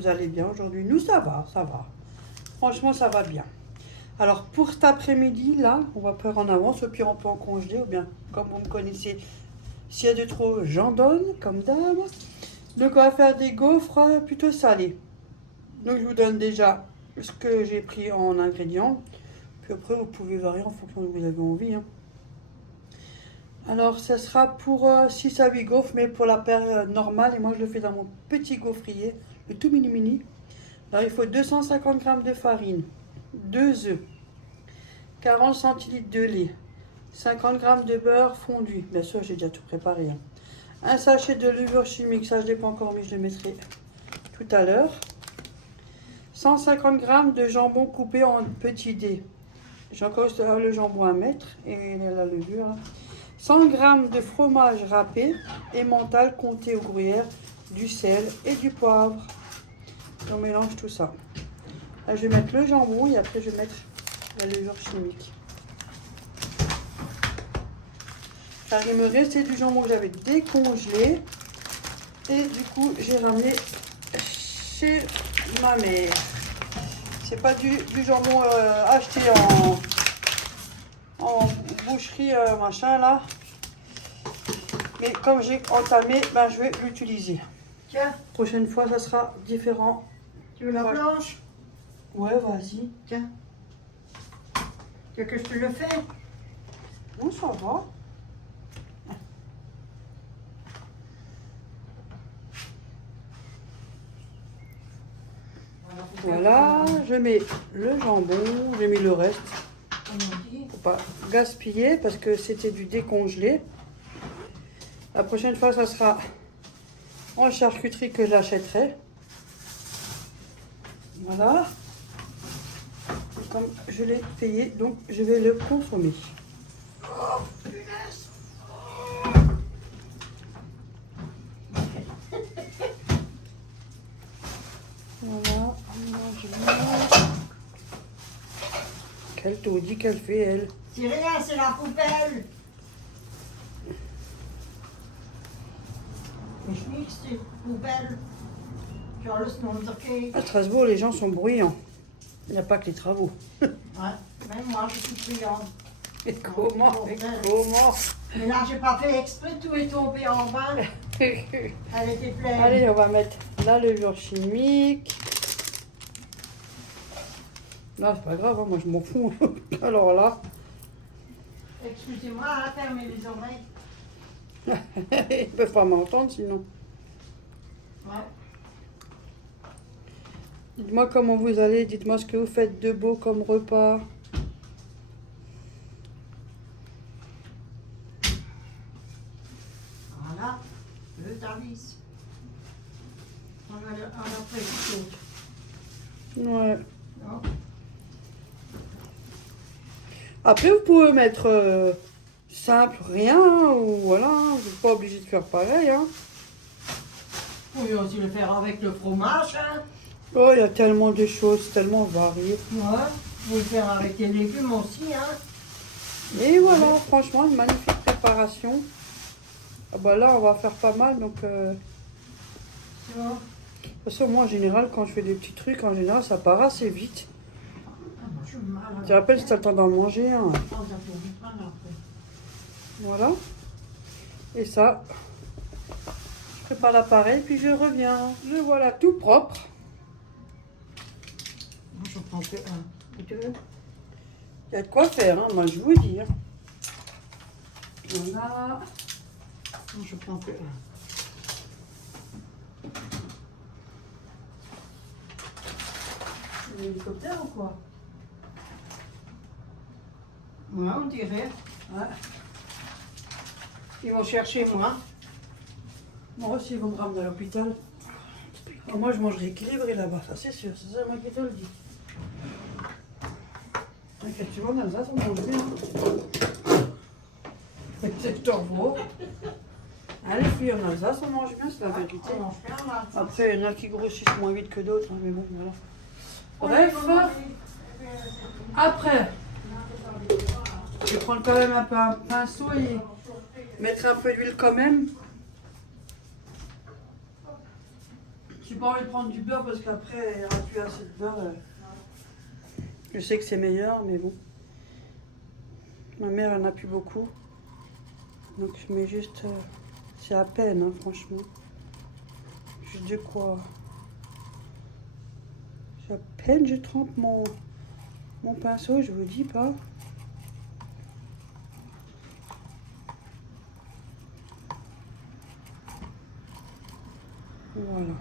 vous allez bien aujourd'hui. Nous, ça va, ça va. Franchement, ça va bien. Alors, pour cet après-midi, là, on va faire en avance. Au pire, on peut en congeler. Ou bien, comme vous me connaissez, s'il y a de trop, j'en donne, comme d'hab. Donc, on va faire des gaufres plutôt salés. Donc, je vous donne déjà ce que j'ai pris en ingrédients. Puis après, vous pouvez varier en fonction de ce que vous avez envie. Hein. Alors, ça sera pour 6 à 8 gaufres, mais pour la paire normale. Et moi, je le fais dans mon petit gaufrier, le tout mini-mini. Alors, il faut 250 g de farine, 2 œufs, 40 centilitres de lait, 50 g de beurre fondu. Bien sûr, j'ai déjà tout préparé. Hein. Un sachet de levure chimique, ça je ne l'ai pas encore mis, je le mettrai tout à l'heure. 150 g de jambon coupé en petits dés. J'ai encore le jambon à mettre et la levure. 100 g de fromage râpé, emmental compté au gruyère, du sel et du poivre. Et on mélange tout ça. Là, je vais mettre le jambon et après je vais mettre la levure chimique. Car il me restait du jambon que j'avais décongelé. Et du coup, j'ai ramené chez ma mère. C'est pas du jambon acheté en boucherie machin là. Mais comme j'ai entamé, ben, je vais l'utiliser. Tiens. Prochaine fois, ça sera différent. Tu veux la blanche? Ouais, vas-y. Tiens. Tu veux que je te le fais? Non, ça va. Voilà, je mets le jambon, j'ai mis le reste. Faut pas gaspiller parce que c'était du décongelé. La prochaine fois, ça sera en charcuterie que j'achèterai. Voilà. Et comme je l'ai payé, donc je vais le consommer. Voilà, je mange. Quel taudis qu'elle fait, elle. C'est rien, c'est la poubelle. Mais je dis que c'est poubelle. Tu as le snowdrike. À Strasbourg, les gens sont bruyants. Il n'y a pas que les travaux. Ouais, même moi, je suis bruyante. Et comment? Mais là, j'ai pas fait exprès, tout est tombé en bas. Elle était pleine. Allez, on va mettre la levure chimique. Non, c'est pas grave, hein, moi je m'en fous. Alors là, Excusez-moi, hein, fermez les oreilles. ils peuvent pas m'entendre sinon. Ouais. Dites-moi comment vous allez, dites-moi ce que vous faites de beau comme repas. Voilà, le service. On a fait tout. Ouais. Non. Après, vous pouvez mettre simple, rien, ou voilà, vous n'êtes pas obligé de faire pareil. Hein. Vous pouvez aussi le faire avec le fromage. Hein. Oh, il y a tellement de choses, tellement variées. Ouais, vous pouvez le faire avec des légumes aussi. Hein. Et voilà, franchement, une magnifique préparation. Ah bah là, on va faire pas mal, donc... Tu vois? De toute façon, moi, en général, quand je fais des petits trucs, en général, ça part assez vite. Ah, moi, je suis mal. Je te rappelle si tu as le temps d'en manger un. Oh, ça fait vite mal après. Voilà. Et ça, je prépare l'appareil, puis je reviens. Le voilà tout propre. Moi, je prends que un. Il y a de quoi faire, hein, moi, je vous dis. Hein. Voilà. Moi, je prends que un. L'hélicoptère ou quoi? Ouais, on dirait. Ouais. Ils vont chercher moi. Moi aussi, ils vont me ramener à l'hôpital. Et moi, je mangerai équilibré là-bas, ça c'est sûr, c'est ça moi qui te le dis. T'inquiète, tu vois, en Alsace, on mange bien. C'est turbo. Hein, les filles en Alsace, on mange bien, c'est la vérité. On mange bien, là. Après, il y en a qui grossissent moins vite que d'autres, hein, mais bon, voilà. Ouais, Bref, après, je vais prendre quand même un peu un pinceau et mettre un peu d'huile quand même J'ai pas envie de prendre du beurre parce qu'après, il n'y aura plus assez de beurre. Je sais que c'est meilleur, mais bon. Ma mère en a plus beaucoup. Donc je mets juste... c'est à peine, hein, franchement. Juste de quoi... À peine je trempe mon pinceau, je vous dis pas. Voilà.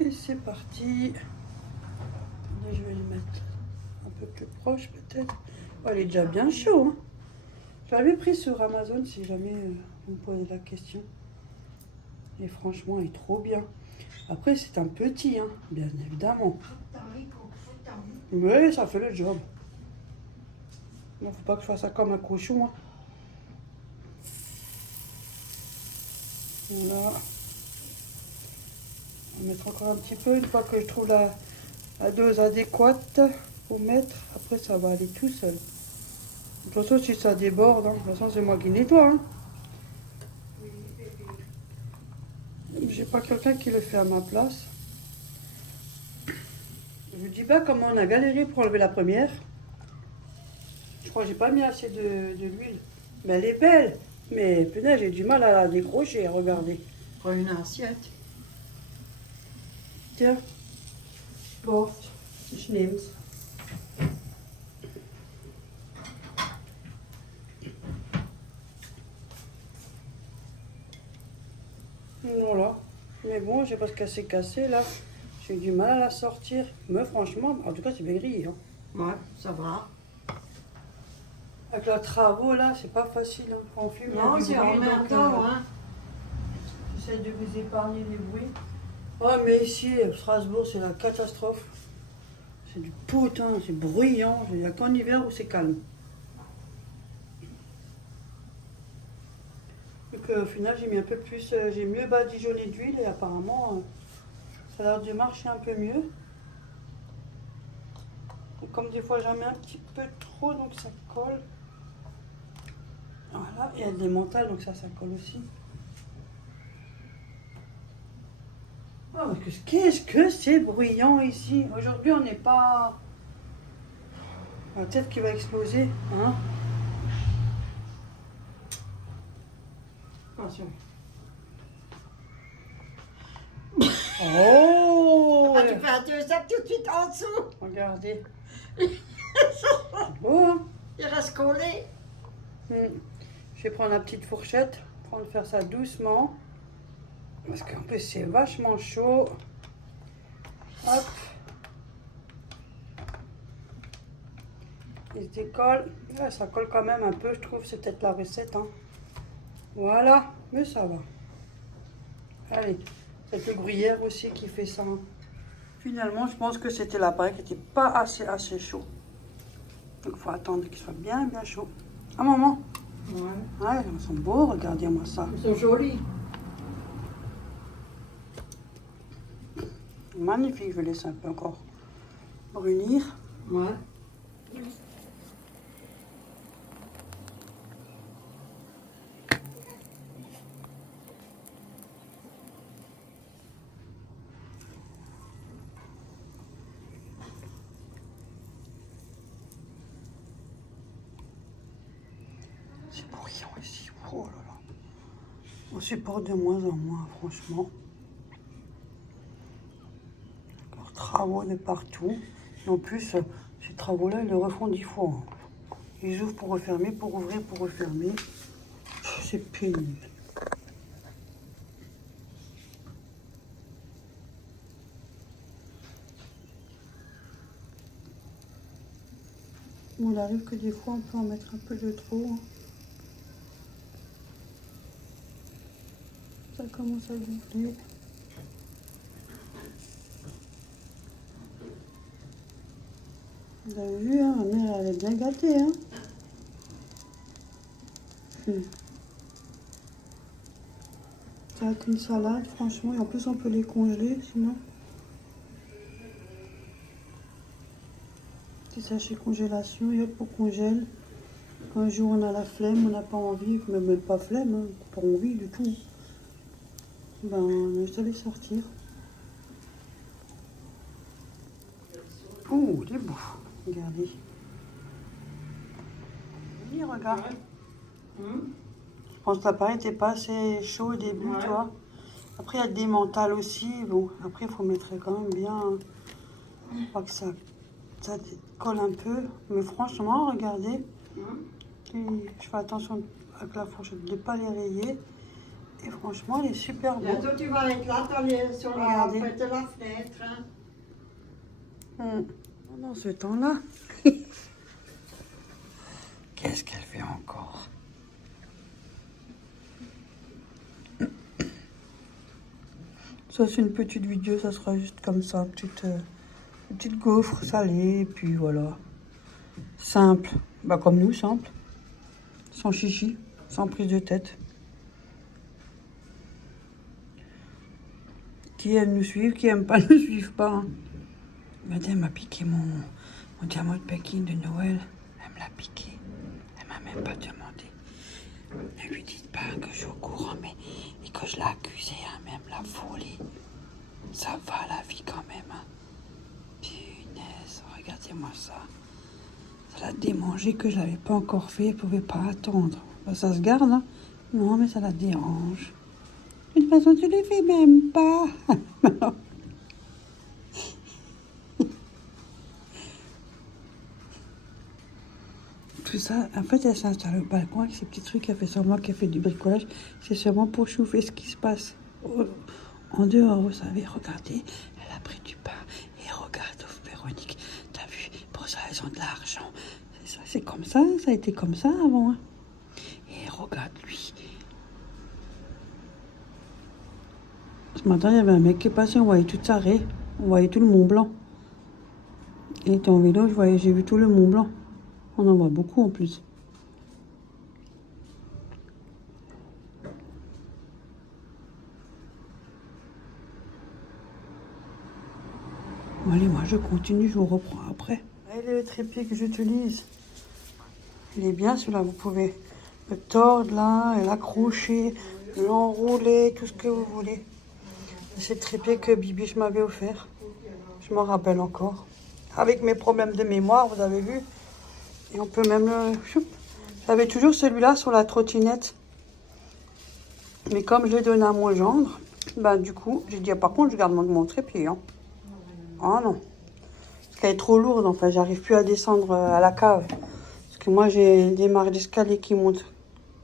Et c'est parti. Là, je vais le mettre un peu plus proche peut-être. Oh, il est déjà bien chaud. Hein. Je l'avais pris sur Amazon si jamais vous me posez la question. Et franchement, il est trop bien. Après, c'est un petit, hein, bien évidemment. Mais ça fait le job. Il ne faut pas que je fasse ça comme un cochon. Hein. Voilà. On va mettre encore un petit peu. Une fois que je trouve la dose adéquate pour mettre, après ça va aller tout seul. De toute façon, si ça déborde, hein, de toute façon, c'est moi qui nettoie. Hein. J'ai pas quelqu'un qui le fait à ma place. Je vous dis pas comment on a galéré pour enlever la première. Je crois que j'ai pas mis assez de l'huile. Mais elle est belle. Mais punaise, j'ai du mal à la décrocher, regardez. Prends une assiette. Tiens. Porte. Je n'aime. Voilà. Mais bon, je sais pas ce qu'elle s'est cassée là. J'ai du mal à la sortir. Mais franchement, en tout cas, c'est bien grillé. Hein. Ouais, ça va. Avec les travaux là, c'est pas facile. Hein. Quand on fume, Non, c'est en même temps, hein. J'essaie de vous épargner les bruits. Oh, mais ici, à Strasbourg, c'est la catastrophe. C'est du putain, c'est bruyant. Il n'y a qu'en hiver où c'est calme. Donc au final, j'ai mis un peu plus, j'ai mieux badigeonné d'huile et apparemment, ça a l'air de marcher un peu mieux. Et comme des fois, j'en mets un petit peu trop, donc ça colle. Voilà, et il y a des mentales, donc ça colle aussi. Oh, qu'est-ce que c'est bruyant ici. Aujourd'hui, on n'est pas... La tête qui va exploser, hein. Attention. Oh! Ah, tu fais un deuxième tout de suite en dessous. Regardez. C'est beau, hein? Il reste collé. Je vais prendre la petite fourchette, faire ça doucement. Parce qu'en plus, c'est vachement chaud. Hop. Il se décolle. Ouais, ça colle quand même un peu, je trouve. C'est peut-être la recette. Hein. Voilà, mais ça va. Allez, c'est le gruyère aussi qui fait ça. Finalement, je pense que c'était l'appareil qui n'était pas assez chaud. Donc, il faut attendre qu'il soit bien chaud. Ah, maman? Ouais, ils sont beaux, regardez-moi ça. Ils sont jolis. Magnifique, je vais laisser un peu encore brunir. Ouais. C'est bruyant ici. Oh là là. On supporte de moins en moins, franchement. Encore travaux de partout. Et en plus, ces travaux-là, ils le refont 10 fois. Hein. Ils ouvrent pour refermer, pour ouvrir, pour refermer. C'est pénible. Bon, il arrive que des fois, on peut en mettre un peu de trop. Hein. Ça commence à gonfler. Vous avez vu, hein, ma mère, elle est bien gâtée. Hein. Ça va être une salade, franchement. Et en plus, on peut les congeler, sinon. Petit sachet congélation, et hop, on congèle. Un jour on a la flemme, on n'a pas envie, même pas flemme, hein, pas envie du tout. Ben, on laisse aller sortir. Oh, il est beau. Regardez. Oui, regarde. Je pense que l'appareil n'était pas assez chaud au début, tu vois. Après, il y a des mentales aussi. Bon, après, il faut mettre quand même bien. Pas que ça colle un peu. Mais franchement, regardez. Je fais attention avec la fourchette de ne pas les rayer. Et franchement, il est super beau. Bientôt, tu vas être là sur la près de la fenêtre. Hein. Pendant ce temps-là, qu'est-ce qu'elle fait encore? Ça, c'est une petite vidéo, ça sera juste comme ça, une petite gaufre salée, et puis voilà. Simple, bah comme nous, simple. Sans chichi, sans prise de tête. Qui aime nous suivre, qui aime pas nous suivre pas. Hein. Madame m'a piqué mon diamant de Pékin de Noël. Elle me l'a piqué. Elle m'a même pas demandé. Ne lui dites pas que je suis au courant, mais et que je l'ai accusé, hein, même la folie. Ça va la vie quand même. Hein. Punaise, regardez-moi ça. Ça l'a démangé que je l'avais pas encore fait. Elle pouvait pas attendre. Ben, ça se garde, hein. Non, mais ça la dérange. De toute façon, tu les fais même pas. Tout ça, en fait, elle s'installe au balcon avec ces petits trucs. Elle fait semblant qu'elle fait du bricolage. C'est seulement pour chauffer ce qui se passe. En dehors, vous savez, regardez, elle a pris du pain. Et regarde, Véronique, t'as vu, pour ça, elles ont de l'argent. C'est comme ça a été comme ça avant. Hein. Et regarde, lui. Ce matin, il y avait un mec qui est passé, on voyait tout s'arrêter. On voyait tout le Mont Blanc. Il était en vélo, j'ai vu tout le Mont Blanc. On en voit beaucoup en plus. Bon, allez, moi je continue, je vous reprends après. Et le trépied que j'utilise, il est bien celui-là. Vous pouvez le tordre là, et l'accrocher, l'enrouler, tout ce que vous voulez. C'est le trépied que Bibi m'avait offert. Je m'en rappelle encore. Avec mes problèmes de mémoire, vous avez vu. Et on peut même le... J'avais toujours celui-là sur la trottinette. Mais comme je l'ai donné à mon gendre, bah du coup, j'ai dit, ah, par contre, je garde mon trépied. Hein. Ah non. Parce qu'elle est trop lourde, enfin, j'arrive plus à descendre à la cave. Parce que moi, j'ai des marches d'escalier qui montent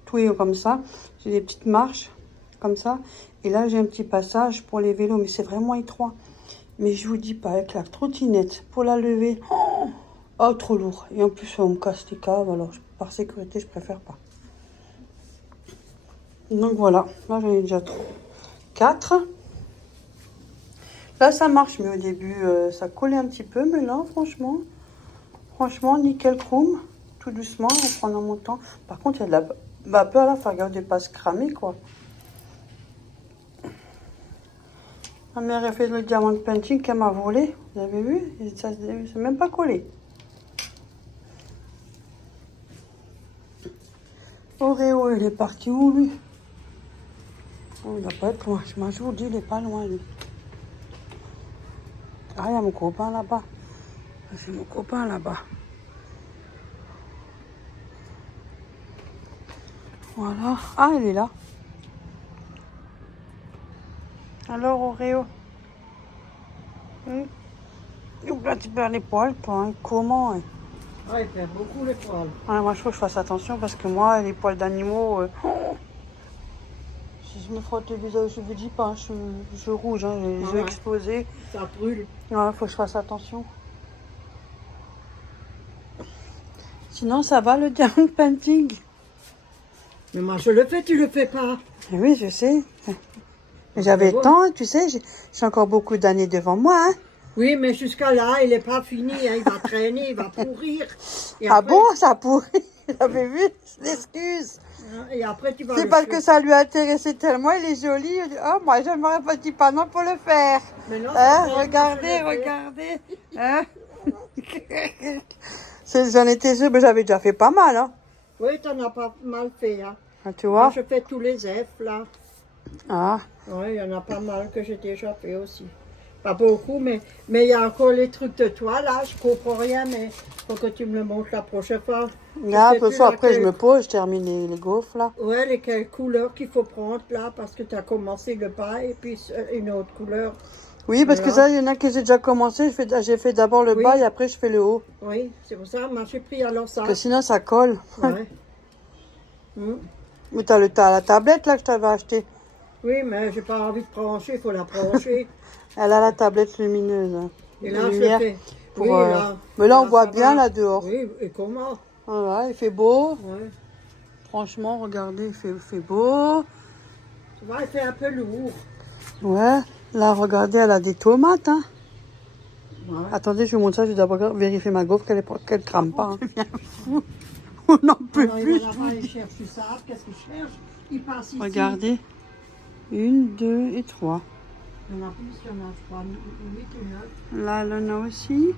tout et comme ça. J'ai des petites marches comme ça. Et là, j'ai un petit passage pour les vélos, mais c'est vraiment étroit. Mais je vous dis pas, avec la trottinette, pour la lever... Oh, trop lourd. Et en plus, on me casse les caves, alors par sécurité, je préfère pas. Donc voilà, là j'en ai déjà 4. Là, ça marche mieux au début. Ça collait un petit peu, mais là, franchement, nickel chrome. Tout doucement, en prenant mon temps. Par contre, il y a de la vapeur là, faut regarder pas se cramer, quoi. Ma mère a fait le diamant painting qu'elle m'a volé. Vous avez vu? Ça s'est même pas collé. Oreo, il est parti où, lui? Oh, il va pas être loin. Je vous dis, il est pas loin, lui. Ah, il y a mon copain là-bas. C'est mon copain là-bas. Voilà. Ah, il est là. Alors, Oreo. Donc là, tu perds les poils, toi. Hein. Comment? Hein. Ah, il perd beaucoup les poils. Ouais, moi, je faut que je fasse attention parce que moi, les poils d'animaux... Si je me frotte le visage, je vous dis pas, hein, je suis rouge, hein, j'ai les yeux exposés. Ça brûle. Ouais, faut que je fasse attention. Sinon, ça va le diamond painting. Mais moi, je le fais, tu le fais pas. Oui, je sais. Mais j'avais le temps, tu sais, j'ai encore beaucoup d'années devant moi. Hein. Oui, mais jusqu'à là, il n'est pas fini. Hein, il va traîner, il va pourrir. Et Ah après, bon, ça pourrit. J'avais vu, je l'excuse. Et après, tu vas C'est parce que ça lui a intéressé tellement, il est joli. Il dit, oh, moi, j'aimerais un petit panneau pour le faire. Mais non, Hein, regardez. Hein. J'en étais sûre, mais j'avais déjà fait pas mal. Hein. Oui, t'en as pas mal fait. Hein. Ah, tu Moi, vois? je fais tous les F là. Ah, Oui, il y en a pas mal que j'ai déjà fait aussi. Pas beaucoup, mais il y a encore les trucs de toi là. Je comprends rien, mais faut que tu me le montres la prochaine fois. là, un peu Sais-tu ça, après je laquelle- me pose, je termine les gaufres là. Ouais, lesquelles couleurs qu'il faut prendre là, parce que tu as commencé le bas et puis une autre couleur. Oui, parce que Voilà. ça, il y en a qui j'ai déjà commencé. J'ai fait d'abord le Oui. bas et après je fais le haut. Oui, c'est pour ça, moi j'ai pris alors ça. Parce que sinon ça colle. Ouais. Hmm. Mais t'as la tablette là que je t'avais acheté. Oui, mais j'ai pas envie de brancher, il faut la brancher. Elle a la tablette lumineuse. Hein, Et de là, je lumière fais. pour, Oui, là. Mais là, on voit ça bien va. là dehors. Oui, et comment? Voilà, il fait beau. Ouais. Franchement, regardez, il fait beau. Tu vois, il fait un peu lourd. Ouais, là, regardez, elle a des tomates. Hein. Ouais. Attendez, je vous montre ça. Je vais d'abord vérifier ma gaufre qu'elle crame pas. Hein. On n'en peut Alors, plus. il va là-bas, il cherche ça. Qu'est-ce qu'il cherche? Il passe ici. Regardez. 1, 2 et 3. Il y en a plus, il y en a 3, 8 et 9. Là, elle en a aussi.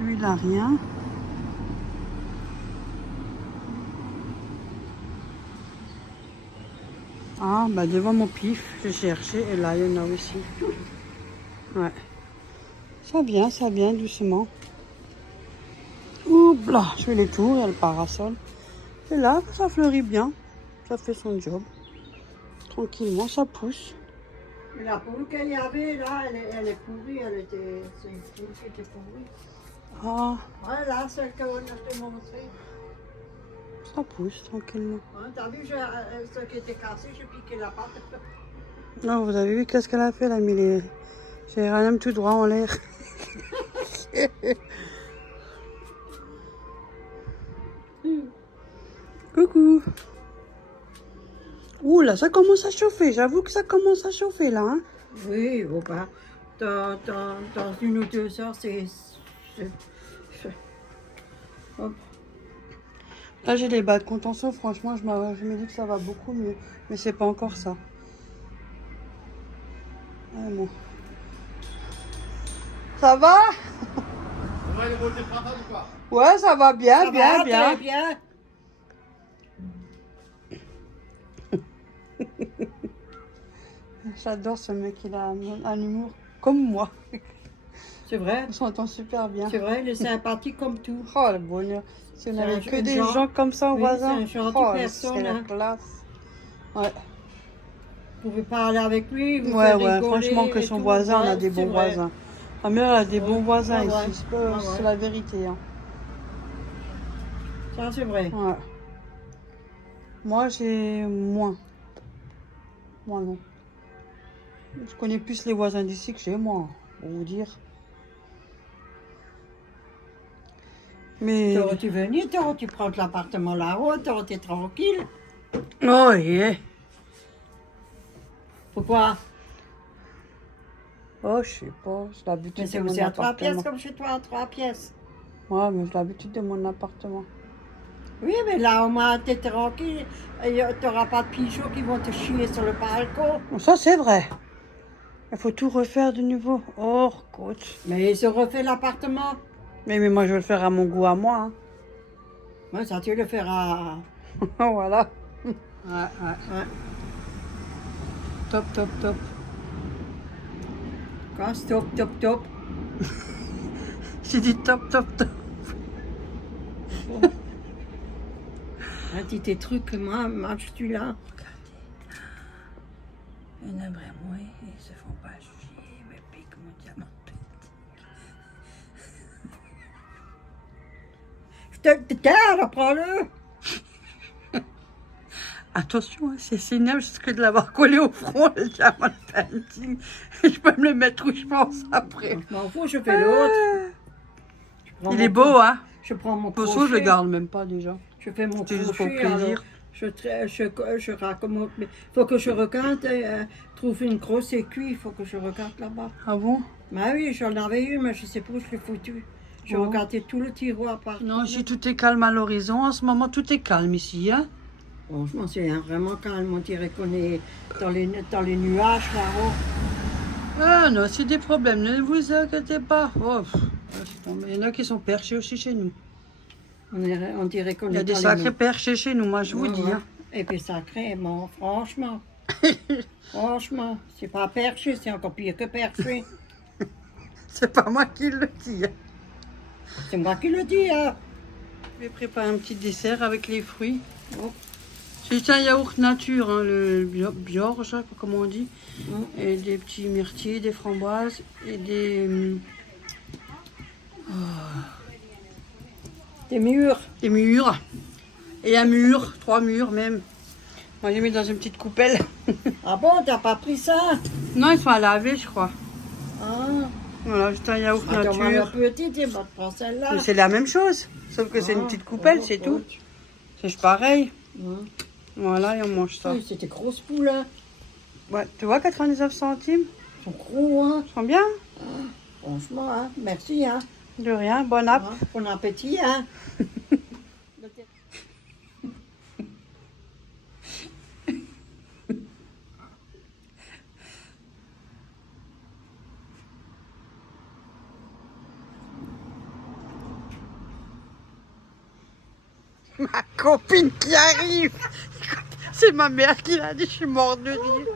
Lui, il n'a rien. Ah, bah devant mon pif, j'ai cherché et là, il y en a aussi. Ouais. Ça vient doucement. Oups là, je fais les tours, il y a le parasol. Et là, ça fleurit bien. Ça fait son job. Tranquillement, ça pousse. Mais la poule qu'il y avait là, elle est pourrie. C'est une poule qui était pourrie. Ah, Ouais, là, celle qu'on a te montré. ça pousse tranquillement. Ouais, t'as vu, ce qui était cassé, j'ai piqué la patte. Non, vous avez vu qu'est-ce qu'elle a fait, elle a mis les géraniums tout droit en l'air. Coucou. Ouh là, ça commence à chauffer. J'avoue que ça commence à chauffer là. Hein. Oui, oh bah, dans 1 ou 2 heures, Hop. Là, j'ai les bas de contention. Franchement, je me dis que ça va beaucoup mieux. Mais c'est pas encore ça. Ah, bon. Ça va? Ouais, ça va bien, Ça bien, va, bien. très bien. J'adore ce mec, il a un humour comme moi. C'est vrai, On s'entend super bien. c'est vrai, il est sympathique comme tout. Oh, le bonheur. Si on C'est avait un que jeune des gens. gens comme ça au Oui, voisin. c'est un gentil Oh, personne, c'est la hein. classe. Ouais, Vous pouvez parler avec lui, vous ouais, faire ouais. rigoler Franchement, que et son tout. voisin, on a Ouais, des c'est bons vrai. voisins. Ma mère, elle a des Ouais. bons voisins Ouais, ici. ouais. C'est Ouais, ouais. la vérité. Hein. Ça, c'est vrai. Ouais. Moi, j'ai moins. Moi, non. Je connais plus les voisins d'ici que chez moi, pour vous dire. Mais... T'aurais-tu venu, t'aurais-tu prendre l'appartement là-haut, t'aurais été tranquille. Oh, yeah. Pourquoi? Oh, je sais pas. J'ai l'habitude Mais de c'est mon aussi à 3 pièces appartement. comme chez toi, à 3 pièces. Ouais, mais j'ai l'habitude de mon appartement. Oui, mais là, au moins, t'es tranquille. T'auras pas de pigeons qui vont te chier sur le balcon. Ça, c'est vrai. Il faut tout refaire de nouveau. Oh, coach. Mais ils se refait l'appartement. Mais moi, je vais le faire à mon goût, à moi. Hein. Ouais, ça, tu le feras. Voilà. Ouais, ouais, ouais. Top, top, top. Quoi, stop, top, top. J'ai dit top, top, top. Un petit tes trucs, moi, marches-tu là? Ils aimeraient moins, ils se font pas chier, mais pique mon diamant Tiens, reprends-le. Attention, hein, c'est sénile jusque de l'avoir collé au front, le diamant painting. Je peux me le mettre où je pense après. Je m'en fous, je fais l'autre. Je prends Il mon est beau, hein? Je prends mon Pour crochet. ça, je le garde même pas déjà. Je fais mon C'est juste crochet. pour plaisir. Alors, je raccommode. Mais il faut que je regarde, trouve une grosse aiguille, il faut que je regarde là-bas. Ah bon? Bah oui, j'en avais une, mais je sais pas où je l'ai foutu. Je Oh. regardais tout le tiroir par. Non, ici tout est calme à l'horizon. En ce moment, tout est calme ici, hein? Franchement, c'est vraiment calme. On dirait qu'on est dans les nuages là-haut. Ah non, c'est des problèmes, ne vous inquiétez pas. Oh, il y en a qui sont perchés aussi chez nous. On dirait qu'on Il y a est des dans les sacrés mots. perchés chez nous, moi je vous Ouais, dis. ouais. Hein. Et puis sacré, bon, franchement. Franchement, c'est pas perché, c'est encore pire que perché. C'est pas moi qui le dis. Hein. C'est moi qui le dis, hein. Je vais préparer un petit dessert avec les fruits. Oh. C'est juste un yaourt nature, hein, le Bjorge, je sais pas comment on dit. Mm. Et des petits myrtilles, des framboises et Des mûrs. des mûres. Et un mûr, 3 mûres même. Moi j'ai mis dans une petite coupelle. Ah bon, t'as pas pris ça? Non, ils sont à laver, je crois. Ah. Voilà, juste un yaourt Attends, la nature. petite, il va te prendre celle-là. Mais c'est la même chose, sauf que c'est une petite coupelle, c'est tout. C'est pareil. Mm. Voilà, et on mange ça. Oui, c'est des grosses poules, hein. Ouais, tu vois, 99 centimes. Ils sont gros, hein. Ils sont bien. Franchement, hein. Merci, hein. De rien, bon app. Hein. Bon appétit, hein. Ma copine qui arrive. C'est ma mère qui l'a dit, je suis morte de rire.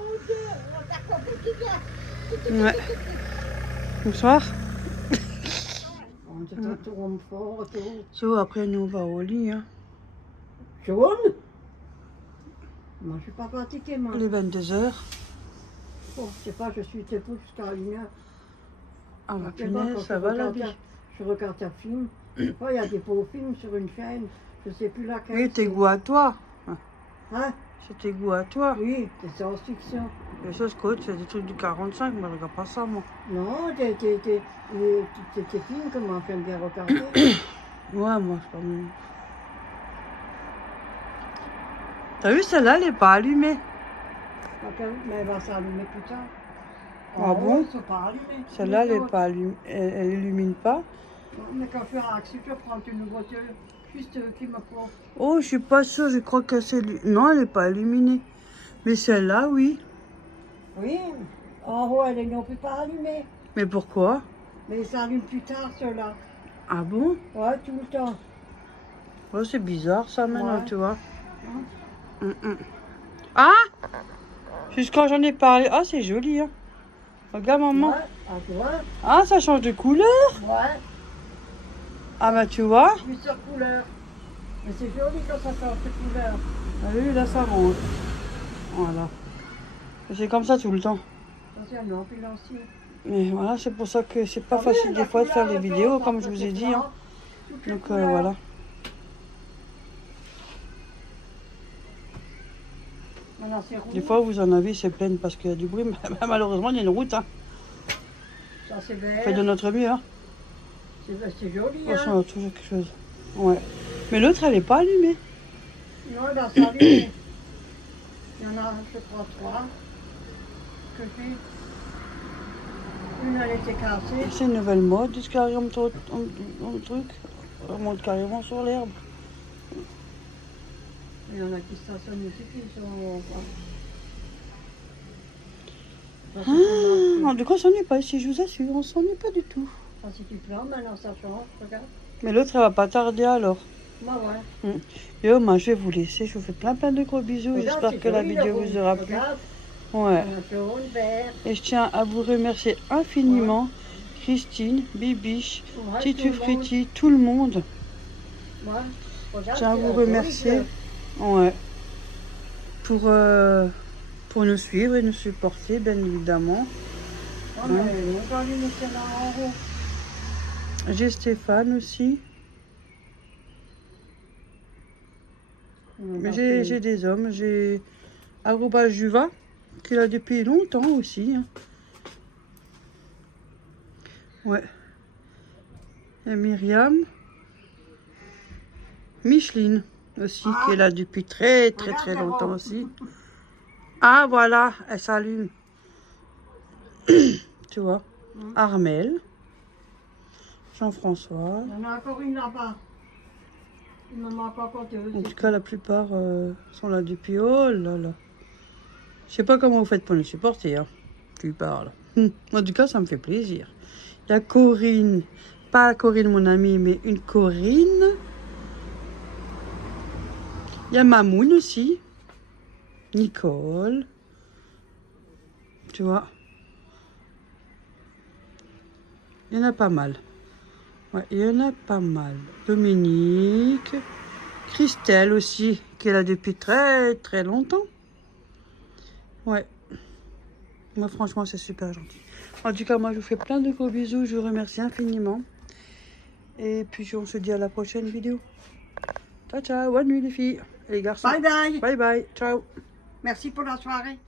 Ouais. Bonsoir. On te tourne fort, retourne. So, après, nous, on va au lit. Hein. Jaune? Moi, je suis pas fatiguée, moi. Les 22h. Bon, je sais pas, je suis debout jusqu'à 1h. Ah, ma Je sais pas, punaise, quand ça va la vie. Je regarde un film. Je sais pas, il y a des beaux films sur une chaîne. Je sais plus laquelle. Oui, tes goûts à toi. Hein? C'est tes goûts à toi. Oui, c'est science-fiction. Les choses côtes, c'est des trucs du 45, mais je regarde pas ça, moi. Non, des films que moi j'aime bien regarder. Ouais, moi, je pas mieux. T'as vu, celle-là, elle est pas allumée. Mais elle va s'allumer plus tard. Ah bon? Ils sont pas allumés. Celle-là, elle est pas allumée. Elle illumine pas. Non, mais quand je fais un accident, je prends une voiture juste qui me faut. Oh, je suis pas sûre, je crois que c'est... Non, elle est pas illuminée. Mais celle-là, oui. Oui, en haut, elle est non plus pas allumée. Mais pourquoi? Mais ça allume plus tard, ceux-là. Ah bon? Ouais, tout le temps. Oh, c'est bizarre, ça, maintenant, Ouais. tu vois. Hein? Ah! Juste quand j'en ai parlé. Ah, c'est joli, hein. Regarde, maman. Ouais, ah, tu vois? Ah, ça change de couleur. Ouais, Ah, bah, tu vois. plusieurs couleurs. Mais c'est joli quand ça change de couleur. Ah oui, là, ça monte. Voilà. Et c'est comme ça tout le temps. Ça, c'est un ambulancier. Mais voilà, c'est pour ça que c'est pas Ah oui, facile la des fois de faire couleur, des le vidéos, jaune, comme ça je vous peut ai être dit. Hein. blanc, toutes les Donc couleurs. voilà. Maintenant, c'est rouge. Des fois, vous en avez, c'est plein parce qu'il y a du bruit. Mais malheureusement, il y a une route. Hein. Ça, c'est On fait de vert. notre mieux. Hein. C'est joli, De toute façon, hein? on a toujours quelque chose. Ouais. Mais l'autre, elle est pas allumée. Non, elle a s'allumé. Il y en a, je crois, 3 que j'ai. Une, elle était cassée. C'est une nouvelle mode, ce qui arrive en truc. On monte carrément sur l'herbe. Il y en a qui stationnent aussi, qui sont... En tout cas, on s'ennuie pas ici, je vous assure. On s'ennuie pas du tout. Ah, si tu plans, maintenant ça change, regarde. Mais l'autre, elle va pas tarder alors. Bah ouais. Yo, moi, je vais vous laisser. Je vous fais plein de gros bisous. Regarde, J'espère c'est que la joli, vidéo le vous aura rouge. plu. Regarde, Ouais. un jaune, vert. Et je tiens à vous remercier infiniment, Christine, Bibiche, Ouais, Titu tout le monde. Fritti, tout le monde. Ouais. Je Regarde, tiens à c'est vous un joli remercier. bleu. Ouais. Pour nous suivre et nous supporter, bien évidemment. Oh, mais on va lui mettre là en haut. J'ai Stéphane aussi. Mais j'ai des hommes. J'ai Aruba Juva, qui est là depuis longtemps aussi. Hein. Ouais. Et Myriam. Micheline aussi, qui est là depuis très longtemps aussi. Ah, voilà, elle s'allume. Tu vois. Armel. Jean-François. Il y en a encore une là-bas. Il me manque encore deux. En tout cas, la plupart sont là depuis. Oh là là. Je sais pas comment vous faites pour nous supporter. Hein. Tu parles. En tout cas, ça me fait plaisir. Il y a Corinne, pas Corinne mon amie, mais une Corinne. Il y a Mamoun aussi. Nicole. Tu vois. Il y en a pas mal. Ouais, il y en a pas mal. Dominique. Christelle aussi, qui est là depuis très très longtemps. Ouais. Moi, franchement, c'est super gentil. En tout cas, moi, je vous fais plein de gros bisous. Je vous remercie infiniment. Et puis, on se dit à la prochaine vidéo. Ciao, ciao. Bonne nuit, les filles et les garçons. Bye bye. Bye, bye. Ciao. Merci pour la soirée.